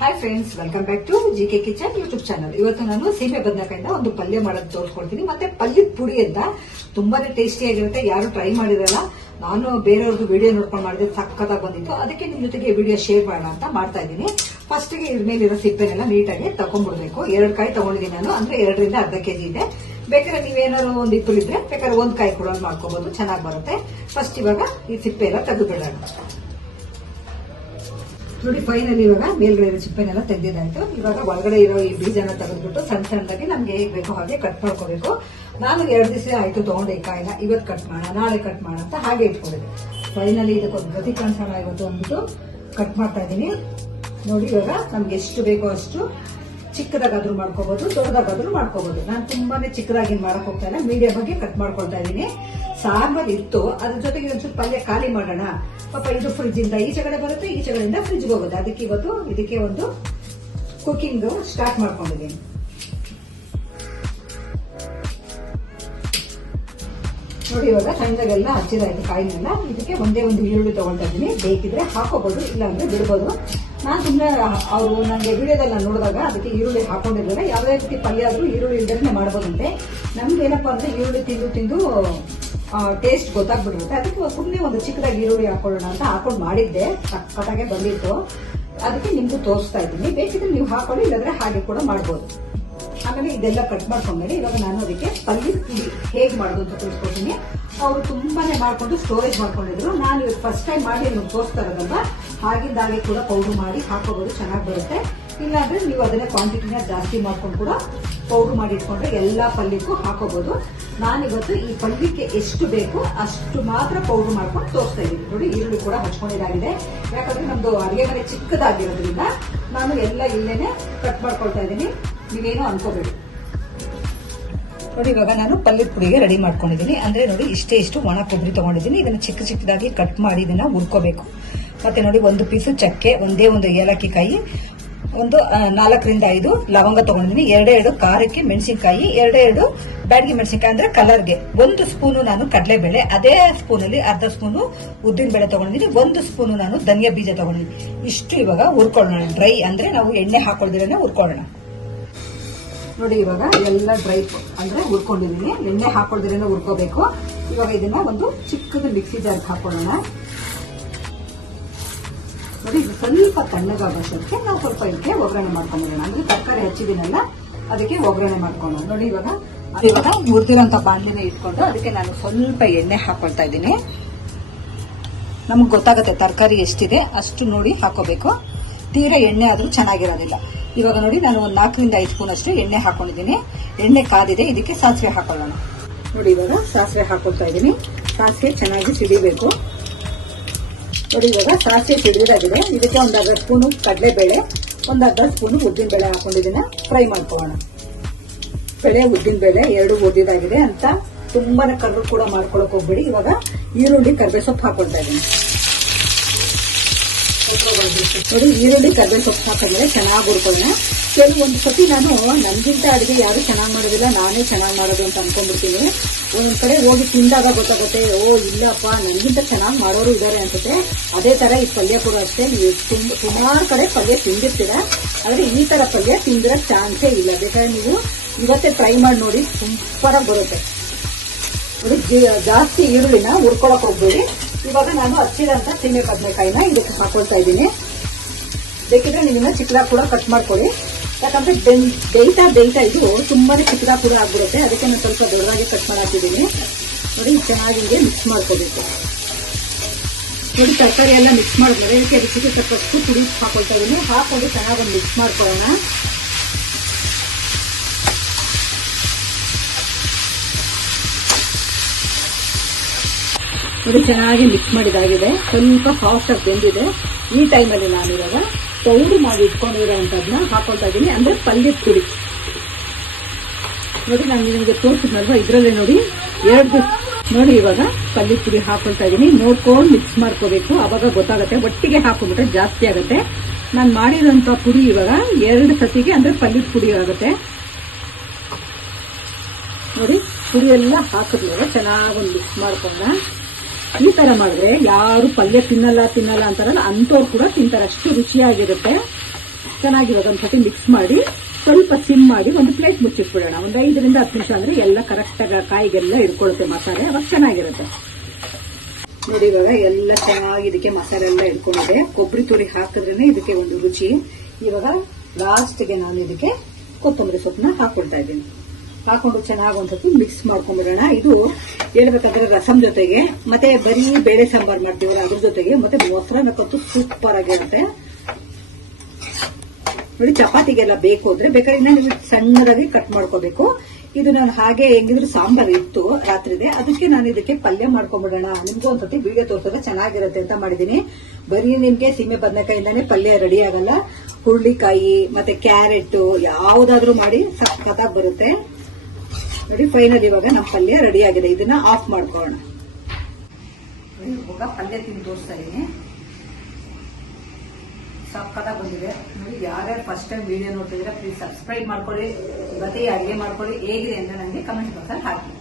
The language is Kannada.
Hi friends, welcome back to GK kitchen YouTube channel. ಇವತ್ತು ನಾನು ಸೀಮೆ ಬದನೆಕಾಯಿಂದ ಒಂದು ಪಲ್ಯ ಮಾಡೋದು ತೋರಿಸ್ಕೊಡ್ತೀನಿ. ಮತ್ತೆ ಪಲ್ಯದ ಪುಡಿ ಅಂತ ತುಂಬಾನೇ ಟೇಸ್ಟಿ ಆಗಿರುತ್ತೆ. ಯಾರು ಟ್ರೈ ಮಾಡಿರಲ್ಲ, ನಾನು ಬೇರೆಯವ್ರದ್ದು ವಿಡಿಯೋ ನೋಡ್ಕೊಂಡು ಮಾಡಿದ್ರೆ ಸಖತ್ತಾಗಿ ಬಂದಿತ್ತು. ಅದಕ್ಕೆ ನಿಮ್ ಜೊತೆಗೆ ವಿಡಿಯೋ ಶೇರ್ ಮಾಡೋಣ ಅಂತ ಮಾಡ್ತಾ ಇದ್ದೀನಿ. ಫಸ್ಟ್ ಗೆ ಇದ್ರ ಮೇಲಿರೋ ಸಿಪ್ಪೆನೆಲ್ಲ ನೀಟಾಗಿ ತಗೊಂಡ್ಬಿಡ್ಬೇಕು. 2 ಕಾಯಿ ತಗೊಂಡಿದ್ದೀನಿ ನಾನು, ಅಂದ್ರೆ 2ರಿಂದ ಅರ್ಧ ಕೆಜಿ ಇದೆ. ಬೇಕಾದ್ರೆ ನೀವೇನಾದ್ರು ಒಂದು ಇಬ್ಬರು ಇದ್ರೆ ಬೇಕಾದ್ರೆ 1 ಕಾಯಿ ಕೂಡ ಮಾಡ್ಕೋಬಹುದು, ಚೆನ್ನಾಗಿ ಬರುತ್ತೆ. ಫಸ್ಟ್ ಇವಾಗ ಈ ಸಿಪ್ಪೆ ಎಲ್ಲ ತೆಗೆದು ಬಿಡೋಣ. ನೋಡಿ, ಫೈನಲಿ ಇವಾಗ ಮೇಲ್ಗಡೆ ಇರೋ ಸಿಪ್ಪೆನೆಲ್ಲ ತೆಗೆದಿದ್ದಾಯ್ತು. ಇವಾಗ ಒಳಗಡೆ ಇರೋ ಈ ಬೀಜನ ತೆಗೆದ್ಬಿಟ್ಟು ಸಣ್ಣ ಸಣ್ಣದಾಗಿ ನಮ್ಗೆ ಹೇಗ್ ಬೇಕೋ ಹಾಗೆ ಕಟ್ ಮಾಡ್ಕೋಬೇಕು. ನಾನು 2 ದಿವಸ ಆಯ್ತು ತಗೊಂಡೆ ಈ ಕಾಯಿನ. ಇವತ್ತು ಕಟ್ ಮಾಡೋಣ, ನಾಳೆ ಕಟ್ ಮಾಡೋಣ ಅಂತ ಹಾಗೆ ಇಟ್ಕೊಂಡಿದ್ದೆ. ಫೈನಲಿ ಇದಕ್ಕೊಂದು ಗತಿ ಕಾಣಿಸೋಣ ಇವತ್ತು ಅಂದ್ಬಿಟ್ಟು ಕಟ್ ಮಾಡ್ತಾ ಇದ್ದೀನಿ. ನೋಡಿ, ಇವಾಗ ನಮ್ಗೆ ಎಷ್ಟು ಬೇಕೋ ಅಷ್ಟು ಚಿಕ್ಕದಾಗಾದ್ರೂ ಮಾಡ್ಕೋಬಹುದು, ದೊಡ್ಡದಾಗಾದ್ರೂ ಮಾಡ್ಕೋಬಹುದು. ನಾನು ತುಂಬಾನೇ ಚಿಕ್ಕದಾಗಿ ಮಾಡಕ್ ಹೋಗ್ತಾ ಇಲ್ಲ, ಮೀಡಿಯಂ ಆಗಿ ಕಟ್ ಮಾಡ್ಕೊಳ್ತಾ ಇದ್ದೀನಿ. ಸಾಂಬಾರ್ ಇತ್ತು, ಅದ್ರ ಜೊತೆಗೆ ಒಂಚೂರು ಪಲ್ಯ ಖಾಲಿ ಮಾಡೋಣ. ಪಾಪ ಇದು ಫ್ರಿಜ್ ಇಂದ ಈಚೆ ಕಡೆ ಬರುತ್ತೆ, ಈಚೆ ಕಡೆಯಿಂದ ಫ್ರಿಜ್ಗೆ ಹೋಗುತ್ತೆ. ಅದಕ್ಕೆ ಇವತ್ತು ಇದಕ್ಕೆ ಒಂದು ಕುಕಿಂಗ್ ಸ್ಟಾರ್ಟ್ ಮಾಡ್ಕೊಂಡಿದ್ದೀನಿ. ನೋಡಿ, ಇವಾಗ ಸಣ್ಣದಾಗೆಲ್ಲ ಹಚ್ಚಿದಾಯ್ತು ಕಾಯಿನೆಲ್ಲ. ಇದಕ್ಕೆ ಒಂದೇ ಒಂದು ಈರುಳ್ಳಿ ತಗೊಳ್ತಾ ಇದ್ದೀನಿ. ಬೇಕಿದ್ರೆ ಹಾಕೋಬಹುದು, ಇಲ್ಲ ಅಂದ್ರೆ ಬಿಡ್ಬೋದು. ನಾನು ಸುಮ್ಮನೆ ಅವರು ನನಗೆ ವಿಡಿಯೋದಲ್ಲಿ ನೋಡಿದಾಗ ಅದಕ್ಕೆ ಈರುಳ್ಳಿ ಹಾಕೊಂಡಿದ್ದಾರೆ. ಯಾವುದೇ ರೀತಿ ಪಲ್ಯ ಆದ್ರೂ ಈರುಳ್ಳಿ ಇಲ್ದೇ ಮಾಡಬಹುದಂತೆ. ನಮ್ಗೆ ಏನಪ್ಪಾ ಅಂದ್ರೆ ಈರುಳ್ಳಿ ತಿಂದು ಟೇಸ್ಟ್ ಗೊತ್ತಾಗ್ಬಿಟ್ಟಿರುತ್ತೆ. ಅದಕ್ಕೆ ಸುಮ್ಮನೆ ಒಂದು ಚಿಕ್ಕದಾಗಿ ಈರುಳ್ಳಿ ಹಾಕೊಳ್ಳೋಣ ಅಂತ ಹಾಕೊಂಡು ಮಾಡಿದ್ದೆ. ಸಕ್ಕತ್ತಾಗೆ ಬಂದಿತ್ತು. ಅದಕ್ಕೆ ನಿಮ್ಗೂ ತೋರಿಸ್ತಾ ಇದ್ದೀನಿ. ಬೇಕಿದ್ರೆ ನೀವು ಹಾಕೊಳ್ಳಿ, ಇಲ್ಲಾಂದ್ರೆ ಹಾಗೆ ಕೂಡ ಮಾಡ್ಬೋದು. ಆಮೇಲೆ ಇದೆಲ್ಲ ಕಟ್ ಮಾಡ್ಕೊಂಡ್ಮೇಲೆ ಇವಾಗ ನಾನು ಅದಕ್ಕೆ ಪಲ್ಯದ ಪುಡಿ ಹೇಗ್ ಮಾಡೋದು ಅಂತ ತಿಳಿಸ್ಕೊಡ್ತೀನಿ. ಅವರು ತುಂಬಾನೇ ಮಾಡ್ಕೊಂಡು ಸ್ಟೋರೇಜ್ ಮಾಡ್ಕೊಂಡಿದ್ರು. ನಾನು ಇವತ್ತು ಫಸ್ಟ್ ಟೈಮ್ ಮಾಡಿ ನಿಮ್ಗೆ ತೋರಿಸ್ತಾ ಇರೋದಲ್ಲ, ಹಾಗಿದ್ದಾಗೆ ಕೂಡ ಪೌಡರ್ ಮಾಡಿ ಹಾಕೋಬಹುದು, ಚೆನ್ನಾಗಿ ಬರುತ್ತೆ. ಇಲ್ಲಾಂದ್ರೆ ನೀವು ಅದನ್ನ ಕ್ವಾಂಟಿಟಿನ ಜಾಸ್ತಿ ಮಾಡ್ಕೊಂಡು ಕೂಡ ಪೌಡರ್ ಮಾಡಿ ಇಟ್ಕೊಂಡ್ರೆ ಎಲ್ಲಾ ಪಲ್ಯಕ್ಕೂ ಹಾಕೋಬಹುದು. ನಾನಿವತ್ತು ಈ ಪಲ್ಯಕ್ಕೆ ಎಷ್ಟು ಬೇಕು ಅಷ್ಟು ಮಾತ್ರ ಪೌಡರ್ ಮಾಡ್ಕೊಂಡು ತೋರಿಸ್ತಾ ಇದ್ದೀನಿ. ನೋಡಿ, ಈರುಳ್ಳಿ ಕೂಡ ಹಚ್ಕೊಂಡಿದ್ದಾಗಿದೆ. ಯಾಕಂದ್ರೆ ನಮ್ದು ಅಡಿಗೆ ಮನೆ ಚಿಕ್ಕದಾಗಿರೋದ್ರಿಂದ ನಾನು ಎಲ್ಲ ಇಲ್ಲೇನೆ ಕಟ್ ಮಾಡ್ಕೊಳ್ತಾ ಇದ್ದೀನಿ. ನೀವೇನೋ ಅನ್ಕೋಬೇಡಿ. ನೋಡಿ, ಇವಾಗ ನಾನು ಪಲ್ಯದ ಪುಡಿಗೆ ರೆಡಿ ಮಾಡ್ಕೊಂಡಿದ್ದೀನಿ. ಅಂದ್ರೆ ನೋಡಿ, ಇಷ್ಟು ಒಣ ಕೊಬ್ಬರಿ ತಗೊಂಡಿದ್ದೀನಿ. ಇದನ್ನ ಚಿಕ್ಕದಾಗಿ ಕಟ್ ಮಾಡಿ ಇದನ್ನ ಹುರ್ಕೋಬೇಕು. ಮತ್ತೆ ನೋಡಿ, 1 ಪೀಸು ಚಕ್ಕೆ, ಒಂದೇ ಒಂದು ಏಲಕ್ಕಿ ಕಾಯಿ, ಒಂದು 4ರಿಂದ 5 ಲವಂಗ ತಗೊಂಡಿದ್ದೀನಿ. 2 ಖಾರಕ್ಕೆ ಮೆಣಸಿನಕಾಯಿ, 2 ಬ್ಯಾಡಗಿ ಮೆಣಸಿನಕಾಯಿ ಅಂದ್ರೆ ಕಲರ್ಗೆ, 1 ಸ್ಪೂನು ನಾನು ಕಡಲೆಬೇಳೆ, ಅದೇ ಸ್ಪೂನಲ್ಲಿ ಅರ್ಧ ಸ್ಪೂನು ಉದ್ದಿನ ಬೇಳೆ ತಗೊಂಡಿದ್ದೀನಿ, 1 ಸ್ಪೂನು ನಾನು ಧನಿಯಾ ಬೀಜ ತಗೊಂಡಿದ್ದೀನಿ. ಇಷ್ಟು ಇವಾಗ ಹುರ್ಕೊಳ್ಳೋಣ. ಡ್ರೈ ಅಂದ್ರೆ ನಾವು ಎಣ್ಣೆ ಹಾಕೊಳ್ದಿರೇ ಹುರ್ಕೊಳ್ಳೋಣ. ನೋಡಿ, ಇವಾಗ ಎಲ್ಲ ಡ್ರೈ ಅಂದ್ರೆ ಹುರ್ಕೊಂಡಿದ್ದೀನಿ. ಎಣ್ಣೆ ಹಾಕೊಳ್ದಿರೇನೆ ಹುರ್ಕೋಬೇಕು. ಇವಾಗ ಇದನ್ನ ಒಂದು ಚಿಕ್ಕದ ಮಿಕ್ಸಿ ಜಾರ್ಗೆ ಹಾಕೊಳ್ಳೋಣ. ನೋಡಿ, ಇದು ಸ್ವಲ್ಪ ತಣ್ಣಗಾಗೋಷ್ಟಕ್ಕೆ ನಾವು ಸ್ವಲ್ಪ ಇದಕ್ಕೆ ಒಗ್ಗರಣೆ ಮಾಡ್ಕೊಂಡ್ಬಿಡೋಣ. ಅಂದ್ರೆ ತರಕಾರಿ ಹಚ್ಚಿದಿನಲ್ಲ, ಅದಕ್ಕೆ ಒಗ್ಗರಣೆ ಮಾಡ್ಕೊಳ್ಳೋಣ. ನೋಡಿ, ಇವಾಗ ಹುರಿದಿರೋಂಥ ಬಾಣಲಿನ ಇಟ್ಕೊಂಡು ಅದಕ್ಕೆ ನಾನು ಸ್ವಲ್ಪ ಎಣ್ಣೆ ಹಾಕೊಳ್ತಾ ಇದ್ದೀನಿ. ನಮ್ಗೆ ಗೊತ್ತಾಗುತ್ತೆ ತರಕಾರಿ ಎಷ್ಟಿದೆ ಅಷ್ಟು ನೋಡಿ ಹಾಕೋಬೇಕು. ತೀರಾ ಎಣ್ಣೆ ಆದ್ರೂ ಚೆನ್ನಾಗಿರೋದಿಲ್ಲ. ಇವಾಗ ನೋಡಿ, ನಾನು ಒಂದು 4ರಿಂದ 5 ಸ್ಪೂನ್ ಅಷ್ಟು ಎಣ್ಣೆ ಹಾಕೊಂಡಿದ್ದೀನಿ. ಎಣ್ಣೆ ಕಾದಿದೆ, ಇದಕ್ಕೆ ಸಾಸಿವೆ ಹಾಕೊಳ್ಳೋಣ. ನೋಡಿ, ಇವಾಗ ಸಾಸಿವೆ ಹಾಕೊಳ್ತಾ ಇದ್ದೀನಿ. ಸಾಸಿವೆ ಚೆನ್ನಾಗಿ ಸಿಡಿಬೇಕು. ನೋಡಿ, ಇವಾಗ ಸಾಸಿವೆ ಸಿಡಿದಾಗಿದೆ. ಇದಕ್ಕೆ ಒಂದು ಅರ್ಧ ಸ್ಪೂನು ಕಡಲೆಬೇಳೆ, ಒಂದು ಅರ್ಧ ಸ್ಪೂನು ಉದ್ದಿನ ಬೇಳೆ ಹಾಕೊಂಡಿದ್ದೀನಿ. ಫ್ರೈ ಮಾಡ್ಕೊಳ್ಳೋಣ. ಬೇಳೆ ಉದ್ದಿನ ಬೇಳೆ 2 ಒದ್ದಿದಾಗಿದೆ ಅಂತ ತುಂಬಾನೇ ಕರ್ರು ಕೂಡ ಮಾಡ್ಕೊಳಕ್ ಹೋಗ್ಬೇಡಿ. ಇವಾಗ ಈರುಳ್ಳಿ ಕರ್ಬೇವು ಸೊಪ್ಪು ಹಾಕೊಳ್ತಾ ಇದ್ದೀನಿ. ನೋಡಿ, ಈರುಳ್ಳಿ ಕರ್ಬೇವು ಸೊಪ್ಪು ಹಾಕಿದ್ರೆ ಚೆನ್ನಾಗಿ ಹುರ್ಕೊಳ್ಳೋಣ. ಕೆಲವೊಂದು ಸತಿ ನಾನು ನನ್ಗಿಂತ ಅಡಿಗೆ ಯಾರು ಚೆನ್ನಾಗಿ ಮಾಡೋದಿಲ್ಲ, ನಾನೇ ಚೆನ್ನಾಗಿ ಮಾಡೋದು ಅಂತ ಅನ್ಕೊಂಡ್ಬಿಡ್ತೀನಿ. ಒಂದ್ ಕಡೆ ಹೋಗಿ ತಿಂದಾಗ ಗೊತ್ತಾಗುತ್ತೆ, ಓ ಇಲ್ಲಪ್ಪ ನನ್ಗಿಂತ ಚೆನ್ನಾಗಿ ಮಾಡೋರು ಇದ್ದಾರೆ ಅನ್ಸುತ್ತೆ. ಅದೇ ತರ ಈ ಪಲ್ಯ ಕೂಡ ಅಷ್ಟೇ. ನೀವು ಸುಮಾರು ಕಡೆ ಪಲ್ಯ ತಿಂದಿರ್ತೀರ, ಆದ್ರೆ ಈ ತರ ಪಲ್ಯ ತಿಂದಿರೋ ಚಾನ್ಸೇ ಇಲ್ಲ. ಬೇಕಾದ್ರೆ ನೀವು ಇವತ್ತೇ ಟ್ರೈ ಮಾಡಿ ನೋಡಿ, ಸೂಪರ್ ಆಗಿ ಬರುತ್ತೆ. ಜಾಸ್ತಿ ಈರುಳ್ಳಿನ ಹುರ್ಕೊಳಕ್ ಹೋಗ್ಬೇಡಿ. ಇವಾಗ ನಾನು ಹಚ್ಚಿದಂತ ಸೀಮೆ ಬದನೆಕಾಯಿನ ಇದಕ್ಕೆ ಹಾಕೊಳ್ತಾ ಇದ್ದೀನಿ. ಬೇಕಿದ್ರೆ ನೀವನ್ನ ಚಿಕ್ಕದಾಗಿ ಕೂಡ ಕಟ್ ಮಾಡ್ಕೊಳ್ಳಿ. ಯಾಕಂದ್ರೆ ಬೇಯ್ತಾ ಇದು ತುಂಬಾನೇ ಚಿಕ್ಕದಾಗಿ ಕೂಡ ಆಗ್ಬಿಡುತ್ತೆ. ಅದಕ್ಕೆ ನಾನು ಸ್ವಲ್ಪ ದೊಡ್ಡದಾಗಿ ಕಟ್ ಮಾಡಾಕಿದ್ದೀನಿ. ನೋಡಿ, ಚೆನ್ನಾಗಿ ಹಿಂಗೆ ಮಿಕ್ಸ್ ಮಾಡ್ಕೋಬೇಕು. ನೋಡಿ, ತರಕಾರಿ ಎಲ್ಲ ಮಿಕ್ಸ್ ಮಾಡಿದ್ಮೇಲೆ ಇದಕ್ಕೆ ರುಚಿಗೆ ತಕ್ಕಷ್ಟು ಪುಡಿ ಹಾಕೊಳ್ತಾ ಇದ್ದೀನಿ. ಹಾಕೊಂಡು ಚೆನ್ನಾಗಿ ಮಿಕ್ಸ್ ಮಾಡ್ಕೊಳ್ಳೋಣ. ನೋಡಿ, ಚೆನ್ನಾಗಿ ಮಿಕ್ಸ್ ಮಾಡಿದಾಗಿದೆ. ಸ್ವಲ್ಪ ಸಾಫ್ಟ್ ಆಗಿ ಬೆಂದಿದೆ. ಈ ಟೈಮಲ್ಲಿ ನಾನು ಇವಾಗ ಪೌಡರ್ ಮಾಡಿ ಇಟ್ಕೊಂಡಿರೋಂಥದ್ದನ್ನ ಹಾಕೊಳ್ತಾ ಇದ್ದೀನಿ, ಅಂದ್ರೆ ಪಲ್ಯದ ಪುಡಿ. ನೋಡಿ, ನಾನು ನಿಮಗೆ ತೋರಿಸಿದ್ನಲ್ವಾ, ಇದ್ರಲ್ಲೇ ನೋಡಿ 2 ನೋಡಿ, ಇವಾಗ ಪಲ್ಯದ ಪುಡಿ ಹಾಕೊಳ್ತಾ ಇದ್ದೀನಿ. ನೋಡ್ಕೊಂಡು ಮಿಕ್ಸ್ ಮಾಡ್ಕೋಬೇಕು, ಅವಾಗ ಗೊತ್ತಾಗುತ್ತೆ. ಒಟ್ಟಿಗೆ ಹಾಕೊಂಡ್ಬಿಟ್ರೆ ಜಾಸ್ತಿ ಆಗುತ್ತೆ. ನಾನು ಮಾಡಿರೋಂಥ ಪುಡಿ ಇವಾಗ 2 ಸತಿಗೆ ಅಂದ್ರೆ ಪಲ್ಯದ ಪುಡಿ ಆಗುತ್ತೆ. ನೋಡಿ, ಪುಡಿ ಎಲ್ಲ ಹಾಕಿದ್ಮೇಲೆ ಚೆನ್ನಾಗಿ ಮಿಕ್ಸ್ ಮಾಡ್ಕೊಂಡ. ಈ ತರ ಮಾಡಿದ್ರೆ ಯಾರು ಪಲ್ಯ ತಿನ್ನಲ್ಲ ಅಂತಾರಲ್ಲ, ಅಂತವ್ರು ಕೂಡ ತಿಂತಾರೆ. ಅಷ್ಟು ರುಚಿಯಾಗಿರುತ್ತೆ. ಚೆನ್ನಾಗಿ ಇವಾಗ ಒಂದ್ಸತಿ ಮಿಕ್ಸ್ ಮಾಡಿ ಸ್ವಲ್ಪ ಸಿಮ್ ಮಾಡಿ ಒಂದು ಪ್ಲೇಟ್ ಮುಚ್ಚಿಟ್ಬಿಡೋಣ. ಒಂದು 5 ರಿಂದ 10 ನಿಮಿಷ ಅಂದ್ರೆ ಎಲ್ಲ ಕರೆಕ್ಟ್ ಆಗಿ ಕಾಯಿಗೆಲ್ಲ ಇಟ್ಕೊಳ್ಳುತ್ತೆ ಮಸಾಲೆ, ಅವಾಗ ಚೆನ್ನಾಗಿರುತ್ತೆ. ನೋಡಿ ಇವಾಗ ಎಲ್ಲ ಚೆನ್ನಾಗಿ ಇದಕ್ಕೆ ಮಸಾಲೆ ಎಲ್ಲ ಇಟ್ಕೊಂಡಿದೆ. ಕೊಬ್ಬರಿ ತುರಿ ಹಾಕಿದ್ರೇನೆ ಇದಕ್ಕೆ ಒಂದು ರುಚಿ. ಇವಾಗ ಲಾಸ್ಟ್ಗೆ ನಾನು ಇದಕ್ಕೆ ಕೊತ್ತಂಬರಿ ಸೊಪ್ಪನ್ನ ಹಾಕೊಳ್ತಾ ಇದ್ದೀನಿ. ಹಾಕೊಂಡು ಚೆನ್ನಾಗಿ ಒಂದ್ಸತಿ ಮಿಕ್ಸ್ ಮಾಡ್ಕೊಂಡ್ಬಿಡೋಣ. ಇದು ಹೇಳ್ಬೇಕಾದ್ರೆ ರಸಂ ಜೊತೆಗೆ ಮತ್ತೆ ಬರೀ ಬೇಳೆ ಸಾಂಬಾರ್ ಮಾಡ್ತೀವಲ್ಲ ಅದ್ರ ಜೊತೆಗೆ ಮತ್ತೆ ಮೊಸರನ್ನಕ್ಕಂತೂ ಸೂಪರ್ ಆಗಿರುತ್ತೆ. ನೋಡಿ ಚಪಾತಿಗೆಲ್ಲ ಬೇಕು ಅಂದ್ರೆ ಬೇಕಾದ್ರೆ ಇನ್ನ ಸಣ್ಣದಾಗಿ ಕಟ್ ಮಾಡ್ಕೋಬೇಕು. ಇದು ನಾನು ಹಾಗೆ ಹೆಂಗಿದ್ರು ಸಾಂಬಾರ್ ಇತ್ತು ರಾತ್ರಿದೆ, ಅದಕ್ಕೆ ನಾನು ಇದಕ್ಕೆ ಪಲ್ಯ ಮಾಡ್ಕೊಂಡ್ಬಿಡೋಣ. ನಿಮ್ಗೂ ಒಂದ್ಸತಿ ವಿಡಿಯೋ ತೋರ್ಸೋಕೆ ಚೆನ್ನಾಗಿರುತ್ತೆ ಅಂತ ಮಾಡಿದೀನಿ. ಬರೀ ನಿಮ್ಗೆ ಸೀಮೆ ಬದನೆಕಾಯಿಂದಾನೆ ಪಲ್ಯ ರೆಡಿ ಆಗಲ್ಲ. ಹುರುಳಿಕಾಯಿ ಮತ್ತೆ ಕ್ಯಾರೆಟ್ ಯಾವ್ದಾದ್ರು ಮಾಡಿ ಸಖತ್ತಾಗಿ ಬರುತ್ತೆ. ನೋಡಿ ಫೈನಲ್ ಇವಾಗ ನಮ್ಮ ಪಲ್ಯ ರೆಡಿ ಆಗಿದೆ. ಇದನ್ನ ಆಫ್ ಮಾಡ್ಕೊಳ್ಳೋಣ. ಇವಾಗ ಪಲ್ಯ ತಿಂದು ತೋರಿಸ್ತಾ ಇದೀನಿ. ಸಕ್ಕತ್ತಾಗಿ ಬಂದಿದೆ ನೋಡಿ. ಯಾರ್ಯಾರು ಫಸ್ಟ್ ಟೈಮ್ ವಿಡಿಯೋ ನೋಡ್ತಿದ್ರೆ ಪ್ಲೀಸ್ ಸಬ್ಸ್ಕ್ರೈಬ್ ಮಾಡ್ಕೊಳ್ಳಿ, ಮತ್ತೆ ಅಡಿಗೆ ಮಾಡ್ಕೊಳ್ಳಿ. ಹೇಗಿದೆ ಅಂತ ನನಗೆ ಕಮೆಂಟ್ ಬಾಕ್ಸ್ ಅಲ್ಲಿ ಹಾಕಿ.